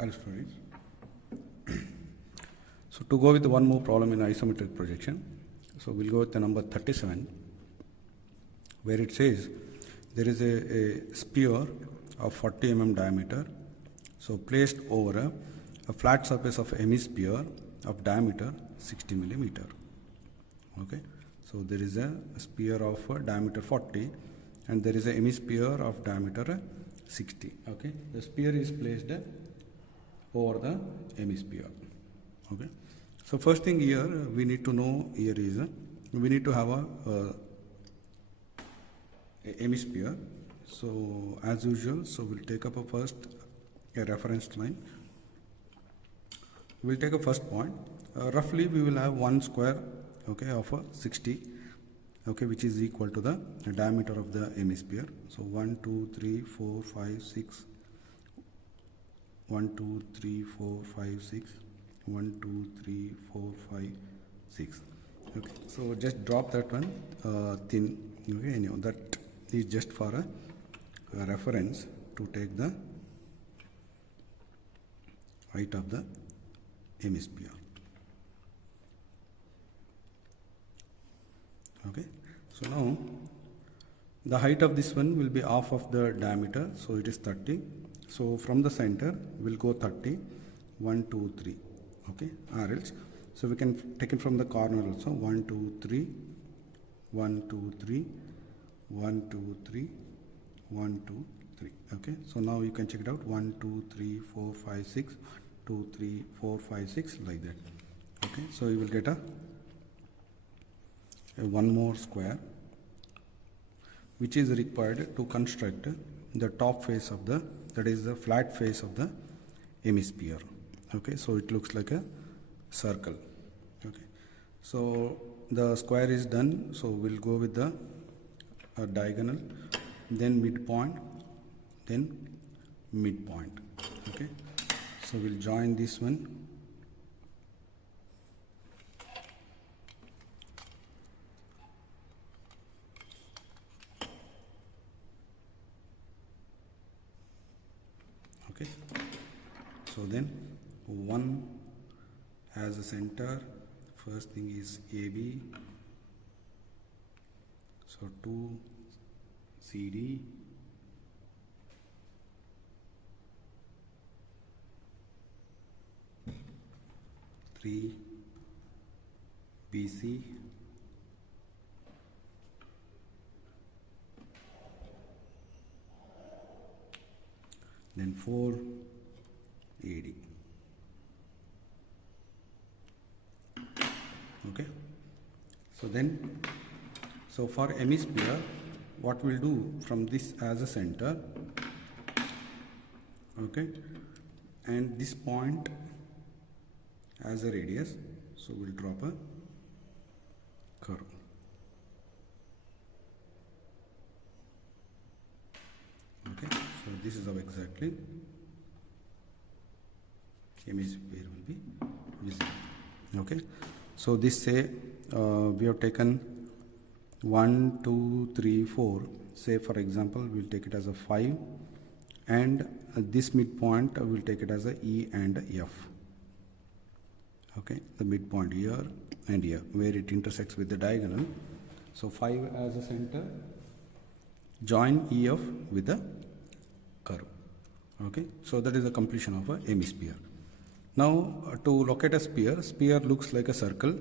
Hello students. So to go with one more problem in isometric projection, so we'll go with the number 37, where it says there is a sphere of 40 mm diameter, so placed over a flat surface of hemisphere of diameter 60 millimeter. Okay, so there is a sphere of diameter 40 and there is a hemisphere of diameter 60. Okay, the sphere is placed over the hemisphere. Okay, so first thing here we need to know here is we need to have a hemisphere. So as usual, so we'll take up a reference line. We'll take a first point. Roughly we will have one square, okay, of a 60, okay, which is equal to the diameter of the hemisphere. So 1 2 3 4 5 6 1 2 3 4 5 6 1 2 3 4 5 6. Okay, so just drop that one thin. Okay, anyhow, that is just for a reference to take the height of the hemisphere. Okay, so now the height of this one will be half of the diameter, so it is 30. So from the center we'll go 30, 1 2 3. Okay, or else so we can take it from the corner also. 1 2 3 1 2 3 1 2 3 1 2 3. Okay, so now you can check it out. 1 2 3 4 5 6 2 3 4 5 6, like that. Okay, so you will get a one more square which is required to construct the top face of the, that is the flat face of the hemisphere. Okay, so it looks like a circle. Okay, so the square is done, so we'll go with the diagonal, then midpoint, then midpoint. Okay, so we'll join this one. Okay, so then 1 has a center, first thing is AB, so 2 CD, 3 BC, then 4 AD. Okay, so then, so for hemisphere, what we'll do from this as a center, okay, and this point as a radius, so we'll drop a curve. Okay, so this is how exactly hemisphere will be visible. Okay, so this say we have taken 1 2 3 4, say for example we'll take it as a 5, and this midpoint we'll take it as a E and F. Okay, the midpoint here and here where it intersects with the diagonal. So 5 as a center, join EF with the curve. Okay, so that is the completion of a hemisphere. Now to locate a sphere looks like a circle.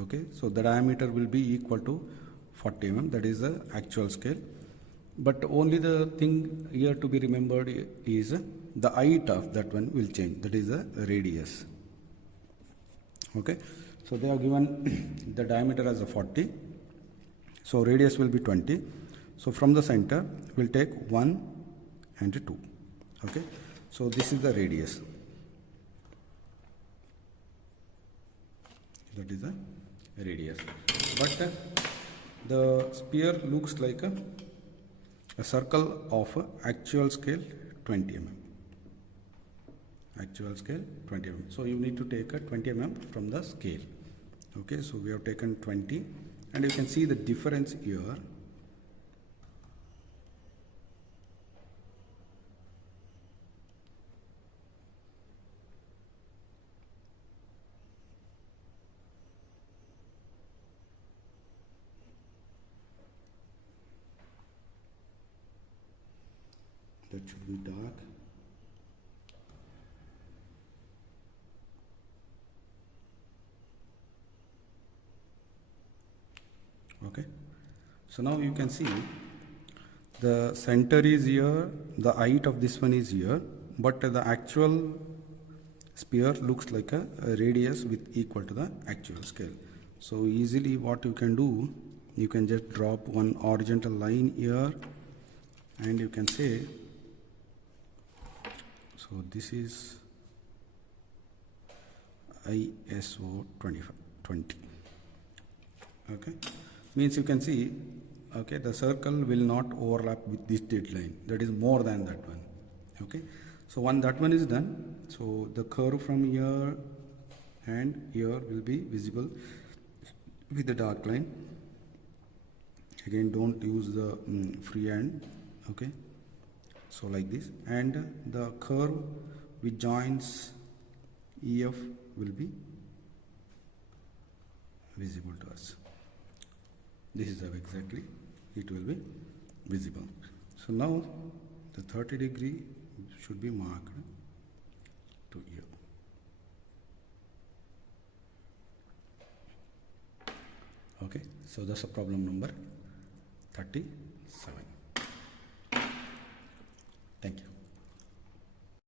Okay, so the diameter will be equal to 40 mm, that is the actual scale. But only the thing here to be remembered is the height of that one will change, that is the radius. Okay, so they have given the diameter as a 40, so radius will be 20. So from the center we'll take 1 and 2. Okay, so this is the radius, that is the radius. But the sphere looks like a circle of actual scale 20 mm. Actual scale 20 mm. So you need to take a 20 mm from the scale. Okay, so we have taken 20, and you can see the difference here. that should be dark. Okay, so now you can see the center is here, the height of this one is here, but the actual sphere looks like a radius with equal to the actual scale. So easily what you can do, you can just drop one horizontal line here, and you can say, so this is ISO 20. Okay, means you can see, okay, the circle will not overlap with this deadline, that is more than that one. Okay, so when that one is done, so the curve from here and here will be visible with the dark line. Again, don't use the freehand. Okay, so like this, and the curve which joins EF will be visible to us. This is how exactly it will be visible. So now the 30 degree should be marked to here. Okay, so that's a problem number 37.